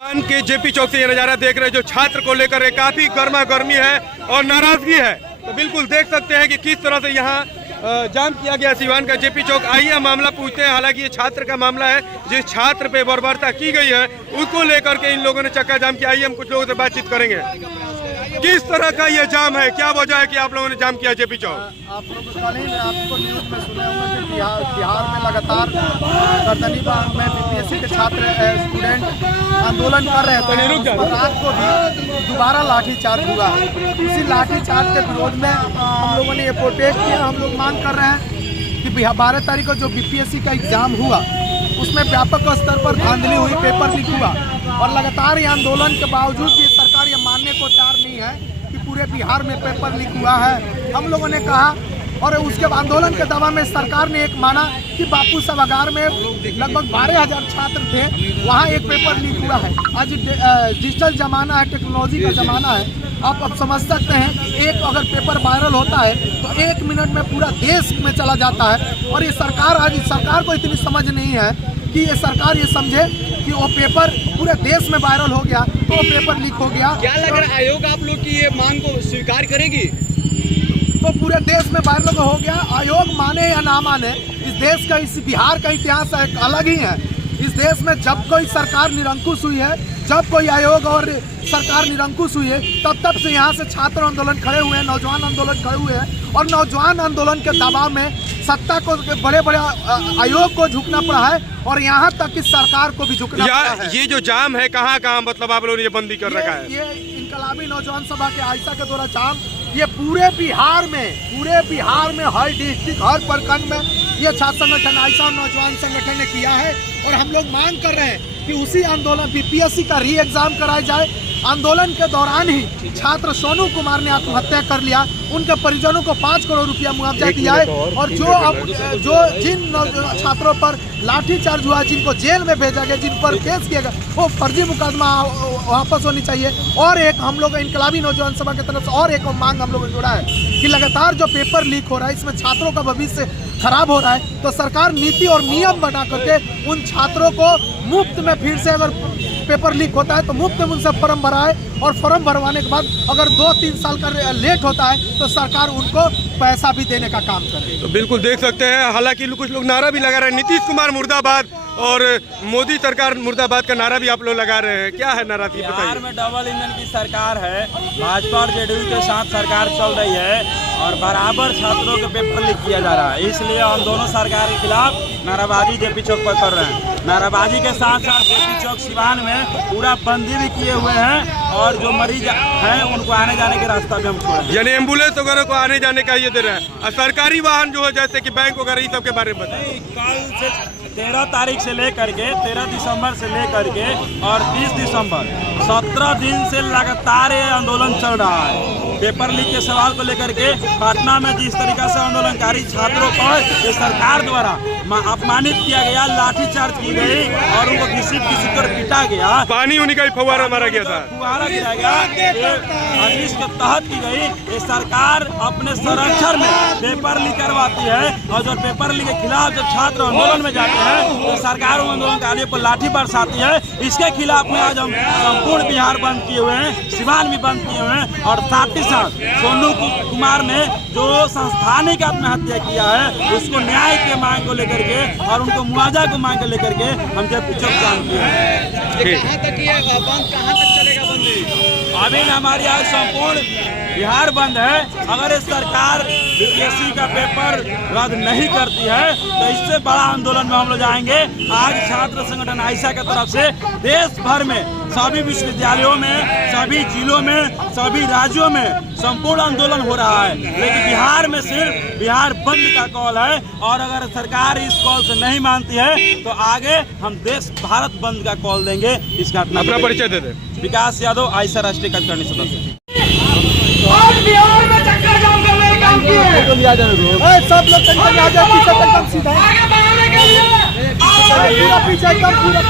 के जेपी चौक से ये नज़ारा देख रहे हैं, जो छात्र को लेकर काफी गर्मा गर्मी है और नाराजगी है। तो बिल्कुल देख सकते हैं कि किस तरह से यहाँ जाम किया गया सिवान का जेपी चौक। आइए मामला पूछते हैं। हालांकि ये छात्र का मामला है, जिस छात्र पे बर्बरता की गई है उसको लेकर के इन लोगों ने चक्का जाम किया। आइए हम कुछ लोगों से बातचीत करेंगे। किस तरह का ये जाम है, क्या वजह है कि आप लोगों ने जाम किया जेपी चौक? आप लोग कल ही आपको न्यूज़ में सुने होंगे कि बिहार में लगातार गर्दनीबाग में बीपीएससी के छात्र स्टूडेंट आंदोलन कर रहे थे। रात को भी दोबारा लाठीचार्ज हुआ। उसी लाठीचार्ज के विरोध में हम लोगों ने ये प्रोटेस्ट किया। हम लोग मांग कर रहे हैं कि 12 तारीख को जो बीपीएससी का एग्ज़ाम हुआ उसमें व्यापक स्तर पर धांधली हुई, पेपर लीक हुआ और लगातार ये आंदोलन के बावजूद भी सरकार ये मानने को तैयार नहीं है कि पूरे बिहार में पेपर लीक हुआ है। हम लोगों ने कहा और उसके आंदोलन के दवा में सरकार ने एक माना कि बापू सभागार में लगभग 12,000 छात्र थे, वहाँ एक पेपर लीक हुआ है। आज डिजिटल ज़माना है, टेक्नोलॉजी का ज़माना है। आप अब समझ सकते हैं कि एक अगर पेपर वायरल होता है तो 1 मिनट में पूरा देश में चला जाता है। और ये सरकार को इतनी समझ नहीं है कि ये सरकार ये समझे कि वो पेपर पूरे देश में वायरल हो गया तो वो पेपर लीक हो गया। क्या लग रहा है आयोग आप लोग की ये मांग को स्वीकार करेगी? तो पूरे देश में वायरल हो गया। आयोग माने या ना माने, इस देश का, इस बिहार का इतिहास एक अलग ही है। इस देश में जब कोई सरकार निरंकुश हुई है, जब कोई आयोग और सरकार निरंकुश हुई है, तब से यहाँ से छात्र आंदोलन खड़े हुए हैं, नौजवान आंदोलन खड़े हुए हैं। और नौजवान आंदोलन के दबाव में सत्ता को, बड़े बड़े आयोग को झुकना पड़ा है और यहाँ तक कि सरकार को भी झुकना पड़ा है। ये जो जाम है कहाँ मतलब आप लोगों ने ये बंदी कर रखा है? ये इनकलाबी नौजवान सभा के आयशा के द्वारा जाम ये पूरे बिहार में हर डिस्ट्रिक्ट, हर प्रखंड में ये छात्र संगठन, आयशा नौजवान संगठन ने किया है। और हम लोग मांग कर रहे हैं कि उसी आंदोलन बीपीएससी का री एग्जाम कराया जाए। आंदोलन के दौरान ही छात्र सोनू कुमार ने आत्महत्या कर लिया। उनके परिजनों को 5 करोड़ रुपया मुआवजा दिया है। और जिन छात्रों पर लाठीचार्ज हुआ, जिनको जेल में भेजा गया, जिन पर केस किया गया, वो फर्जी मुकदमा वापस होनी चाहिए। और एक हम लोग इनकलाबी नौजवान सभा की तरफ से और एक मांग हम लोगों ने जोड़ा है कि लगातार जो पेपर लीक हो रहा है, इसमें छात्रों का भविष्य खराब हो रहा है। तो सरकार नीति और नियम बना करके उन छात्रों को मुफ्त में, फिर से अगर पेपर लीक होता है तो मुफ्त में उनसे फॉर्म भराए और फॉर्म भरवाने के बाद अगर 2-3 साल का लेट होता है तो सरकार उनको पैसा भी देने का काम करे। तो बिल्कुल देख सकते हैं। हालांकि कुछ लोग नारा भी लगा रहे हैं, नीतीश कुमार मुर्दाबाद और मोदी सरकार मुर्दाबाद का नारा भी आप लोग लगा रहे हैं। क्या है नारा? बिहार में डबल इंजन की सरकार है, भाजपा और जेडीयू के साथ सरकार चल रही है और बराबर छात्रों के पेपर लीक किया जा रहा है। इसलिए हम दोनों सरकार के खिलाफ नाराबाजी जेपी चौक पर कर रहे हैं। नाराबाजी के साथ साथ जेपी चौक सिवान में पूरा बंदी भी किए हुए हैं और जो मरीज हैं उनको आने जाने के रास्ता भी हम छोड़े, यानी एम्बुलेंस वगैरह को आने जाने का ये दे रहे हैं। और सरकारी वाहन जो है जैसे कि बैंक वगैरह, ये सब के बारे में बताइए। कल से 13 तारीख से लेकर के 13 दिसंबर से लेकर के और 20 दिसंबर 17 दिन से लगातार ये आंदोलन चल रहा है। पेपर लीक के सवाल को लेकर के पटना में जिस तरीका से आंदोलनकारी छात्रों को ये सरकार द्वारा अपमानित किया गया, लाठीचार्ज की गई और उनको घसीट कर पीटा गया, पानी उन्हीं का ही फव्वारा मारा गया था, फुहारा गिराया गया, आदेश के तहत की गई। ये सरकार अपने संरक्षण में पेपर लीक करवाती है और जो पेपर लीक के खिलाफ जब छात्र आंदोलन में जाते हैं तो सरकार आंदोलनकारियों पर लाठी बरसाती है। इसके खिलाफ में आज हम संपूर्ण बिहार बंद किए हुए हैं, सिवान भी बंद किए हुए हैं। और साथ ही साथ सोनू कुमार ने जो संस्थानिक आत्महत्या किया है उसको न्याय के मांग को लेकर के और उनको मुआवजा को मांग को लेकर के हम जेपी चौक जाम किए हैं। कहाँ तक ये बंद, कहाँ तक चलेगा बंदी? अभी हमारी आज संपूर्ण बिहार बंद है। अगर इस सरकार बीपीएससी का पेपर रद्द नहीं करती है तो इससे बड़ा आंदोलन में हम लोग जाएंगे। आज छात्र संगठन आयशा की तरफ से देश भर में सभी विश्वविद्यालयों में, सभी जिलों में, सभी राज्यों में संपूर्ण आंदोलन हो रहा है। लेकिन बिहार में सिर्फ बिहार बंद का कॉल है और अगर सरकार इस कॉल से नहीं मानती है तो आगे हम देश भारत बंद का कॉल देंगे। इस घटना अपना परिचय दे दे। विकास यादव, आयशा राष्ट्रीय कार्यकारिणी सदस्य। और बिहार में चक्कर जाम करने का काम किए सब लोग आ जाए, पीछे तक एकदम सीधा आगे बढ़ाने के लिए पूरा पीछे एकदम पूरा